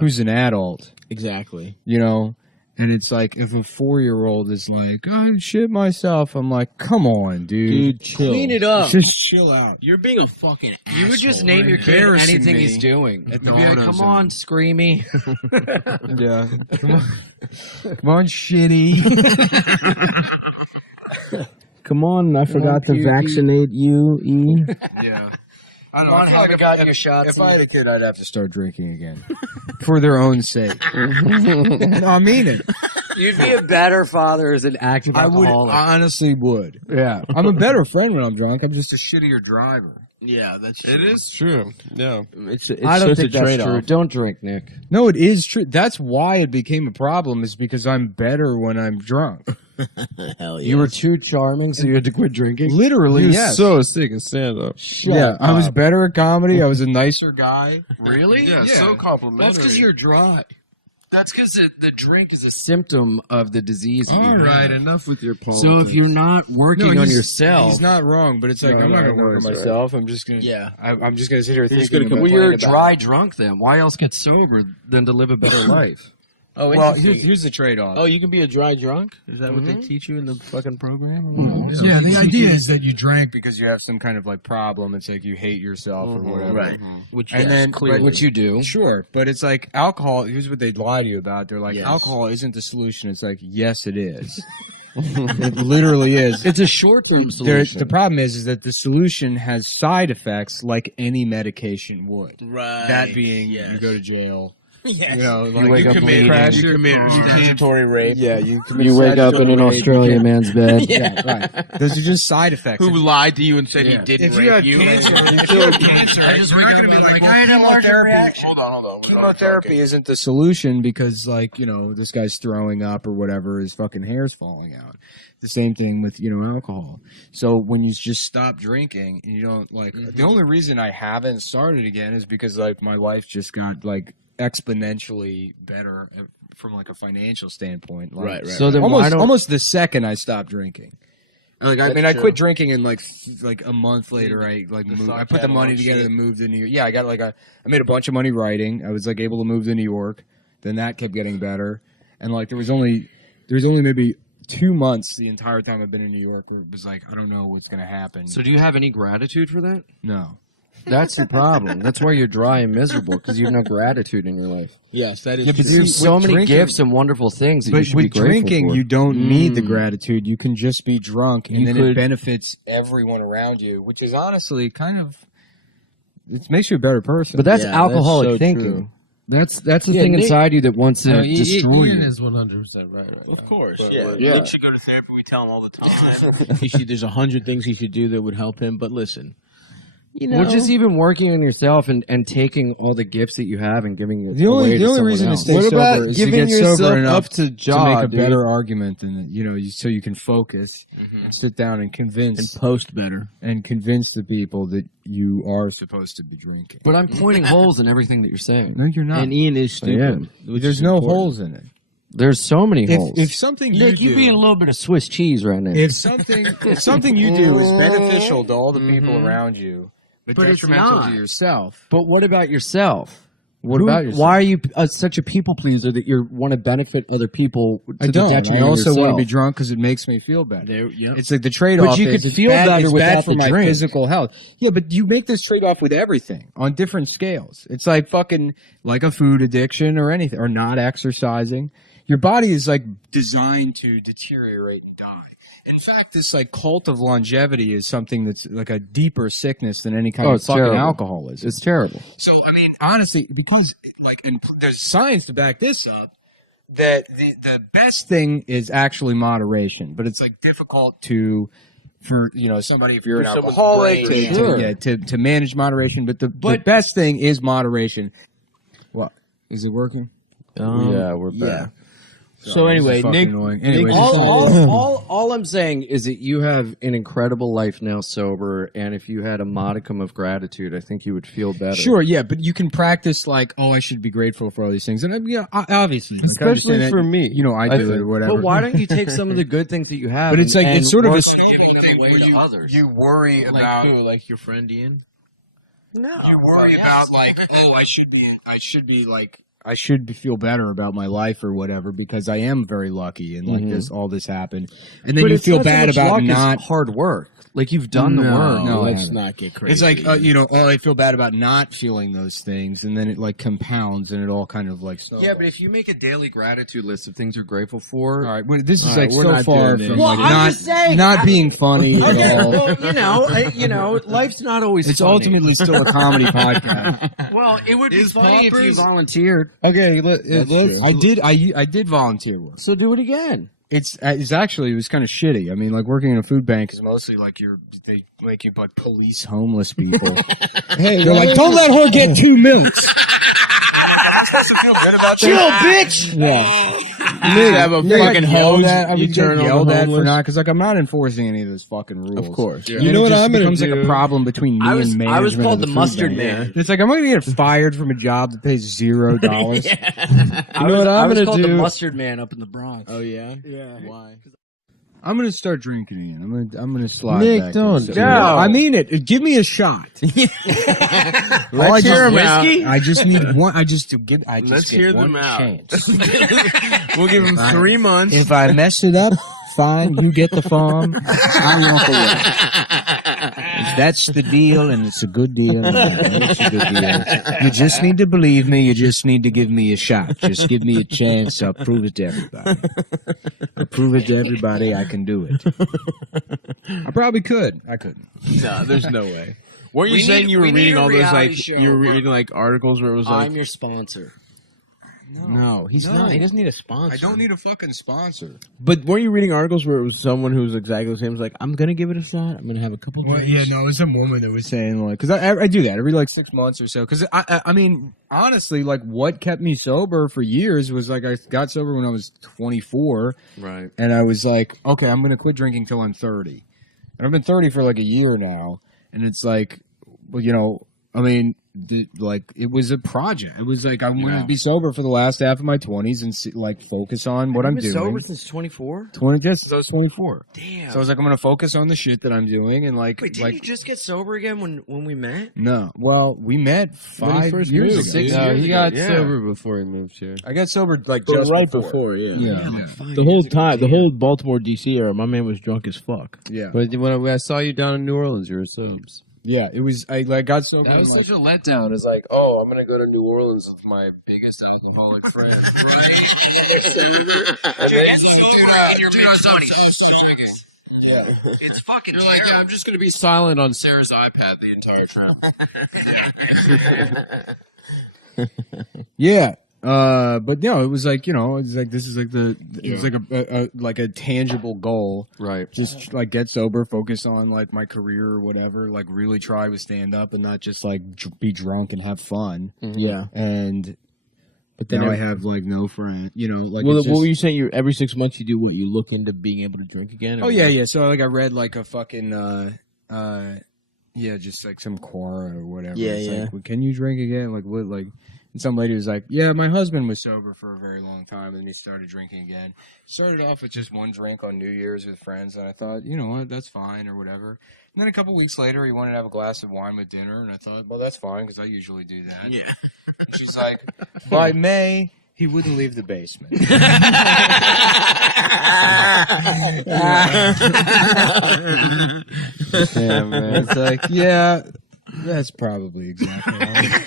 who's an adult. Exactly. You know? And it's like, if a 4-year-old is like, I shit myself, I'm like, come on, dude. Dude, chill. Clean it up. Just chill out. You're being a fucking asshole. You would just name your kid Embarrassing anything me he's doing. at the You'd be like, auto come zone. on, Screamy. Yeah. Come on, shitty. Come on, I forgot to vaccinate you, E. Yeah. I don't Come on, haven't gotten your shots. If I had a kid, I'd have to start drinking again. For their own sake. No, I mean it. You'd be a better father as an active alcoholic. I honestly would. Yeah. I'm a better friend when I'm drunk. I'm just a shittier driver. Yeah, that's It is true. Yeah. It's I don't such think a that's trade-off. true. Don't drink, Nick. No, it is true. That's why it became a problem, is because I'm better when I'm drunk. Hell yeah. You were too charming, so you had to quit drinking? Literally, He's yes. so sick and stand up. Yeah, I was better at comedy. I was a nicer guy. Really? Yeah, so complimentary. That's because you're dry. That's because the drink is a symptom of the disease. that you All have. right, enough with your politics. So if you're not working on yourself, He's not wrong, but it's like, I'm not going to work on myself. I'm just going to... Yeah. I'm just going to sit here just thinking gonna about... well, you're a about dry drunk then. Why else get sober than to live a better life? Oh, Well, interesting. here's the trade-off. Oh, you can be a dry drunk? Is that what they teach you in the fucking program? Yeah, the idea is that you drank because you have some kind of like problem. It's like you hate yourself or whatever. Right. Which, And yes, then- clearly. Which you do. Sure, but it's like alcohol. Here's what they lie to you about. They're like, Yes. alcohol isn't the solution. It's like, yes, it is. It literally is. It's a short-term There, solution. the problem is that the solution has side effects like any medication would. Right. That being, yes. you go to jail. Yes. You know, like wake you up commit bleeding. You committed statutory rape. Yeah, you commit You wake up in an statutory rape. Australian man's bed. Yeah, right. Those are just side effects. Who lied to you and said he didn't If rape you have you? cancer, you're not going to be like, chemotherapy. Hold on. Chemotherapy isn't the solution because, like, you know, this guy's throwing up or whatever, his fucking hair's falling out. The same thing with, you know, alcohol. So when you just stop drinking and you don't, like, the only reason I haven't started again is because, like, my life just got, like, exponentially better from, like, a financial standpoint. Like, Right. So then why don't... almost the second I stopped drinking. Like, I mean, I true. quit drinking and like a month later, I like moved. thought I put the money catalog together shit. and moved to New York. Yeah, I got I made a bunch of money writing. I was like able to move to New York. Then that kept getting better, and like there was only maybe 2 months the entire time I've been in New York where it was like I don't know what's gonna happen. So do you have any gratitude for that? No. That's the problem. That's why you're dry and miserable, because you have no gratitude in your life. Yes, that is Yeah, but true. There's so many drinking- gifts and wonderful things that you But should be with grateful drinking, for. you don't need the gratitude. You can just be drunk, and You then could- it benefits everyone around you, which is honestly kind of it makes you a better person. But that's Yeah, alcoholic that's so thinking. true. That's the Yeah, thing Nick- inside you that wants to destroy Ian you. is 100% right. Of course, yeah. Yeah. Nick should go to therapy. We tell him all the time. There's 100 things he should do that would help him. But listen, you know, Well, just even working on yourself and taking all the gifts that you have and giving it The only away to someone reason to else. stay What sober about is to giving get sober yourself enough up to to make jaw, a dude? better argument than so you can focus and sit down and convince post better. the people that you are supposed to be drinking. But I'm pointing holes in everything that you're saying. No, you're not. And Ian is stupid. which There's is no important. holes in it. There's so many holes. If something you Nick, do, you're being a little bit of Swiss cheese right now. if something you do is beneficial to all the people around you, but But it's detrimental not. to yourself. But what about yourself? What about yourself? Why are you such a people pleaser that you want to benefit other people to I the don't. detriment I also of want to be yourself? drunk because it makes me feel better. Yeah. It's like the trade-off. But you is could it's feel bad, better it's without bad for the my drink. physical health. Yeah, but you make this trade-off with everything on different scales. It's like fucking like a food addiction or anything, or not exercising. Your body is like designed to deteriorate and die. In fact, this like cult of longevity is something that's like a deeper sickness than any kind of it's fucking terrible. alcoholism. It's terrible. So, I mean, honestly, because like, and there's science to back this up, that the best thing is actually moderation, but it's like difficult for somebody if you're an someone's alcoholic brain, to manage moderation. But the best thing is moderation. What is it working? Yeah, we're back. Yeah. So anyway, fucking Nick, annoying. Nick Anyways, All I'm saying is that you have an incredible life now sober, and if you had a modicum of gratitude, I think you would feel better. Sure, yeah, but you can practice like, I should be grateful for all these things, and obviously, Especially for me. I do it or whatever. But why don't you take some of the good things that you have? But it's like and it's sort of work a on snowball giving them thing away where to others. you worry about like your friend Ian. No, you worry about like, I should be like I should feel better about my life or whatever because I am very lucky and like all this happened. And then But you it's feel not so bad much about luck, it's not hard work. Like you've done the work. No, let's not get crazy. It's like I feel bad about not feeling those things, and then it like compounds, and it all kind of like. Yeah, but if you make a daily gratitude list of things you're grateful for, all right, well, this is All like right, we're so not far doing from this. like Well, I'm just saying, not being funny at all. well, you know, life's not always. It's funny. ultimately still a comedy podcast. Well, it would be Is funny if you Poppers- volunteered. Okay, true. I did volunteer work. So do it again. It was kind of shitty. I mean, like working in a food bank is mostly like they make you like police homeless people. Hey, They're like, don't let her get 2 milks. I'm supposed to feel good about Chill, that. bitch. Yeah. You have a fucking hose. I You would turn get on yelled the at for homeless. not because like I'm not enforcing any of those fucking rules. Of course. And You then know it what just I'm gonna becomes like do? a problem between me and management. I was called of the food mustard bank. man. It's like I'm gonna get fired from a job that pays $0. I know what I'm was gonna called the do? mustard man up in the Bronx. Oh yeah. Yeah. Why? I'm gonna start drinking again. I'm gonna slide Nick, back. don't into do it. it. I mean it. Give me a shot. Let's hear him out. I just need one. I just Let's get hear one them out. chance. We'll give him 3 months. If I mess it up, fine. You get the farm. I walk away. If that's the deal, and it's a good deal. It's a good deal. You just need to believe me. You just need to give me a shot. Just give me a chance. I'll prove it to everybody. I'll prove it to everybody. I can do it. I probably could. I couldn't. No, there's no way. Weren't you We saying need- you were we need reading a all those reality like show you were where- reading like articles where it was like I'm your sponsor. No, he's not. He doesn't need a sponsor. I don't need a fucking sponsor. But weren't you reading articles where it was someone who was exactly the same? It was like, I'm gonna give it a shot. I'm gonna have a couple. Well, drinks. yeah, no, it was some woman that was saying like, because I do that every like 6 months or so. Because I mean, honestly, like what kept me sober for years was like I got sober when I was 24, Right. and I was like, okay, I'm gonna quit drinking till I'm 30, and I've been 30 for like a year now, and it's like, well, you know, I mean. Like it was a project. It was like I wanted to be sober for the last half of my 20s and like focus on what I'm You've been doing. sober since 24? 20, just since I was 24. Damn. So I was like, I'm gonna focus on the shit that I'm doing and like Wait, didn't you just get sober again when we met? No. Well, we met When he 5 first years moved, ago. dude. no, years he ago, got yeah. sober before he moved here. I got sober like But just right before. before, yeah. Yeah. The whole time, the whole Baltimore D.C. era, my man was drunk as fuck. Yeah. But when I saw you down in New Orleans, you were sobs. Yeah. It was. I like got sober. That was in, like, such a letdown. It's like, oh, I'm gonna go to New Orleans with my biggest alcoholic friend. Yeah. It's fucking You're like, yeah, I'm just gonna be silent on Sarah's iPad the entire trip. yeah. But no, it was like, you know, it's like this is like it was like a tangible goal. Right. Just like get sober, focus on like my career or whatever. Like really try with stand up and not just like be drunk and have fun. Yeah. And But then now I have like no friend. You know, like well, it's what just- were you saying? You every 6 months you do what? You look into being able to drink again? Oh yeah, yeah. So like I read like a fucking yeah, just like some Quora or whatever. Yeah, It's yeah. Like, well, can you drink again? Like what? Like, and some lady was like, yeah, my husband was sober for a very long time, and then he started drinking again. Started off with just one drink on New Year's with friends, and I thought, you know what, that's fine or whatever. And then a couple weeks later, he wanted to have a glass of wine with dinner, and I thought, well, that's fine because I usually do that. Yeah. And she's like, by May. He wouldn't leave the basement. Yeah, man. It's like, yeah, that's probably exactly right.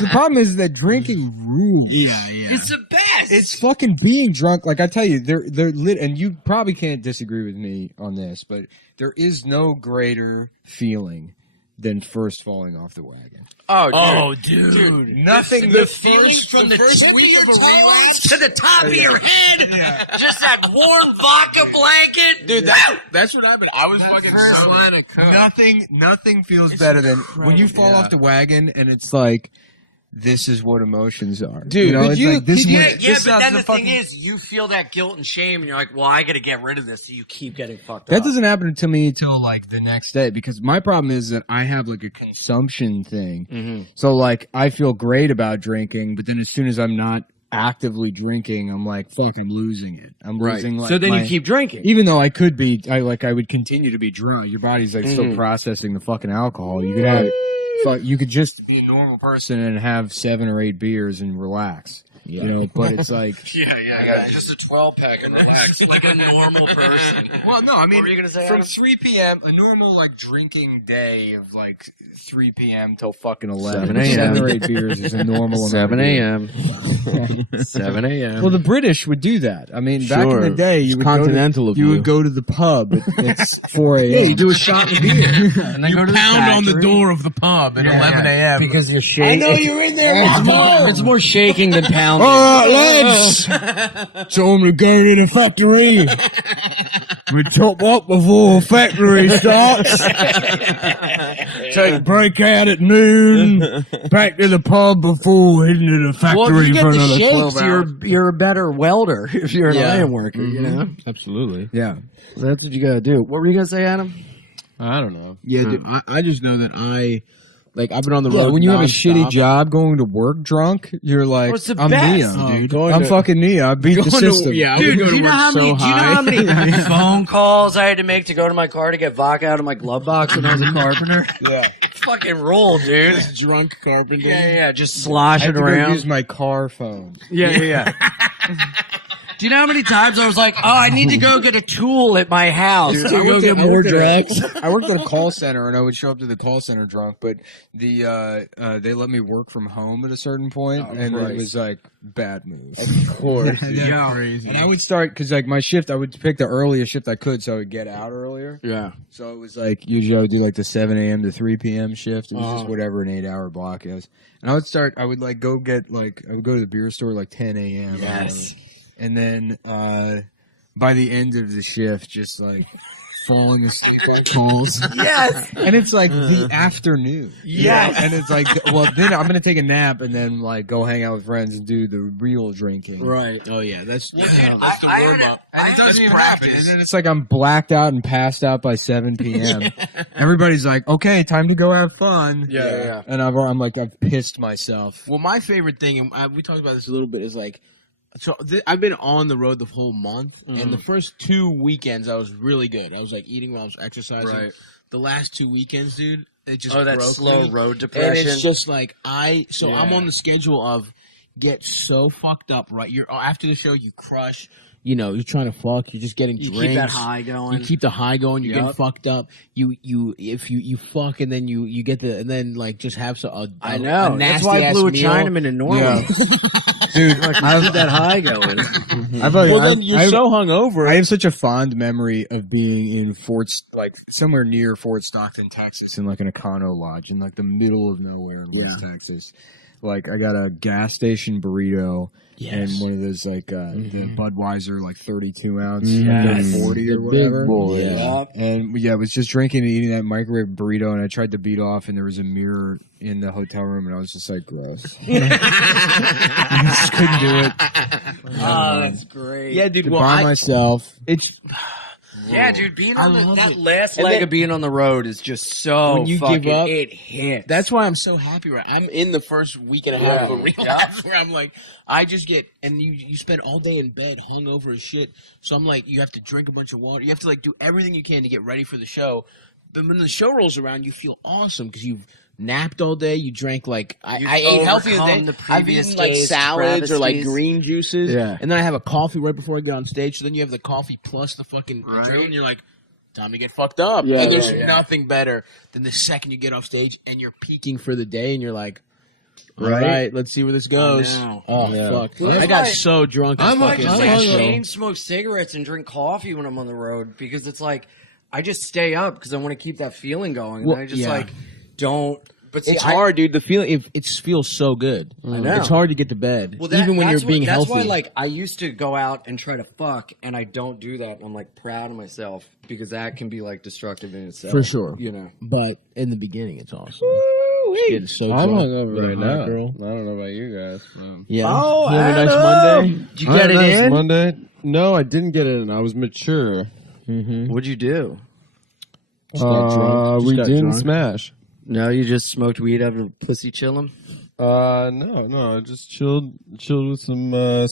The problem is that drinking rules. Yeah, yeah. It's the best. It's fucking being drunk. Like I tell you, they're lit, and you probably can't disagree with me on this, but there is no greater feeling than first falling off the wagon. Oh, dude. Nothing. The feeling from the tip of your toes to the top of your head. Just that warm vodka blanket. Dude, that's what happened. I was fucking so line of coke. Nothing feels better than when you fall off the wagon, and it's like, this is what emotions are, Dude, You know, but it's you- like, this Yeah, is yeah, this but is then the the thing fucking- is, you feel that guilt and shame, and you're like, well, I got to get rid of this, so you keep getting fucked That up. doesn't happen to me until like the next day because my problem is that I have like a consumption thing. Mm-hmm. So like I feel great about drinking, but then as soon as I'm not actively drinking, I'm like, fuck, I'm losing it. I'm losing like so then my- you keep drinking. even though I could be, I would continue to be drunk. Your body's like still processing the fucking alcohol. You could have you could just be a normal person and have 7 or 8 beers and relax. Yeah. You know, but it's like Yeah. Just a 12-pack and relax. like a normal person. well, no, I mean What were you gonna say, from Adam? 3 p.m. a normal like drinking day of like 3 p.m. till fucking 11. 7 a.m. 7 or 8 beers is a normal. 7 amount of a.m. 7 a.m. Well, the British would do that. I mean, back in the day, you would continental of you you. would go to the pub. It's 4 a.m. Yeah, you do a shot of beer. And then You go to pound the on the factory. door of the pub at 11 a.m. Because you're shaking. you're in there. It's more shaking than pounding. All right, lads. So I'm gonna go to the factory. We top up before factory starts. Take a break out at noon. Back to the pub before heading to the factory Well, if you get for the another 12 shakes, hours. you're a better welder if you're an Yeah. iron worker, you know? Absolutely. Yeah. So that's what you gotta do. What were you gonna say, Adam? I don't know. Yeah, dude. I just know that I've been on the Yeah, road. when you have a nonstop. shitty job going to work drunk, you're like, Oh, it's the I'm best. Neo, Oh, dude. going I'm to- fucking Neo. I beat the Going to- system. yeah, I Dude, would go do to you know work how so many? Do you know how high. many phone calls I had to make to go to my car to get vodka out of my glove box when I was a carpenter? Yeah. Fucking roll, dude. Just drunk carpenter. Yeah, just I slosh had it to go around. use my car phone. Yeah. Do you know how many times I was like, oh, I need to go get a tool at my house to go get more drugs? I worked at a call center, and I would show up to the call center drunk. But they let me work from home at a certain point, and it was like bad news. Of course. Yeah. Crazy. And I would start because like my shift, I would pick the earliest shift I could, so I would get out earlier. Yeah. So it was like usually I would do like the 7 a.m. to 3 p.m. shift. It was just whatever an 8-hour block is. And I would like go get like I would go to the beer store like 10 a.m. Yes. And then by the end of the shift, just like falling asleep on tools. Yes. And it's like the afternoon. Yes. And it's like, well, then I'm going to take a nap and then like go hang out with friends and do the real drinking. Right. Oh yeah, that's the I warm had up. And it That's doesn't even happen. practice. And then it's like I'm blacked out and passed out by 7 p.m. Everybody's like, okay, time to go have fun. Yeah. And I'm like, I've pissed myself. Well, my favorite thing, and we talked about this a little bit, is like, so I've been on the road the whole month, and the first 2 weekends I was really good. I was like eating while I was exercising. Right. The last 2 weekends, dude, it just Oh, that broke slow me. road And depression. it's just like I'm Yeah. on the schedule of get so fucked up. Right, you're after the show, you crush. You know, you're trying to fuck. You're just getting You drinks. keep that high going. You keep the high going. You're getting Yup. fucked up. If you fuck and then you get the and then like just have I know. That's why I nasty-ass blew a meal. Chinaman in Norway. Dude, I keep that high going. Well, then you're so hungover. I have such a fond memory of being in somewhere near Fort Stockton, Texas, in like an Econo Lodge in like the middle of nowhere in West Texas. Like I got a gas station burrito and one of those like the Budweiser like 32 ounce, Yes. 40 or The whatever. big boy. Yeah. And I was just drinking and eating that microwave burrito, and I tried to beat off, and there was a mirror in the hotel room, and I was just like, gross. I just couldn't do it. Oh, that's great. Yeah, dude. By myself. It's Yeah, dude, being on love that it. last And leg then- of being on the road is just so When you give fucking, up, it hits. that's why I'm so happy. Right, I'm in the first week and a half of a relapse where I'm like, I just get and you spend all day in bed, hungover as shit. So I'm like, you have to drink a bunch of water. You have to like do everything you can to get ready for the show. But when the show rolls around, you feel awesome because you've napped all day. You drank like I ate healthy all day. overcome the I've previous eaten like day's salads or like travesties. green juices. Yeah. And then I have a coffee right before I get on stage. So then you have the coffee plus the fucking adrenaline. And you're like, time to get fucked up. Yeah, and there's yeah. nothing better than the second you get off stage and you're peaking for the day and you're like, all Right? right, let's see where this goes. know. Oh, Yeah. fuck. Well, that's I got why- so drunk. I as fucking just like Nashville. chain smoke cigarettes and drink coffee when I'm on the road because it's like I just stay up because I want to keep that feeling going. Well, and I just yeah. like don't. But see, It's hard, dude. The feeling it feels so good. I know. It's hard to get to bed, Well, that, even when you're that's being what, healthy. That's why, like, I used to go out and try to fuck, and I don't do that. I'm like proud of myself because that can be like destructive in itself. For sure. you know. But in the beginning, it's awesome. Getting so I'm drunk hungover with a right hot now. girl. I don't know about you guys. Yeah. Oh, You have a nice Adam! Monday. Did you get it Nice in? Monday? No, I didn't get it in. I was mature. What'd you do? Just got drunk. Just We got didn't drunk. smash. No, you just smoked weed after pussy chilling. No, I just chilled with some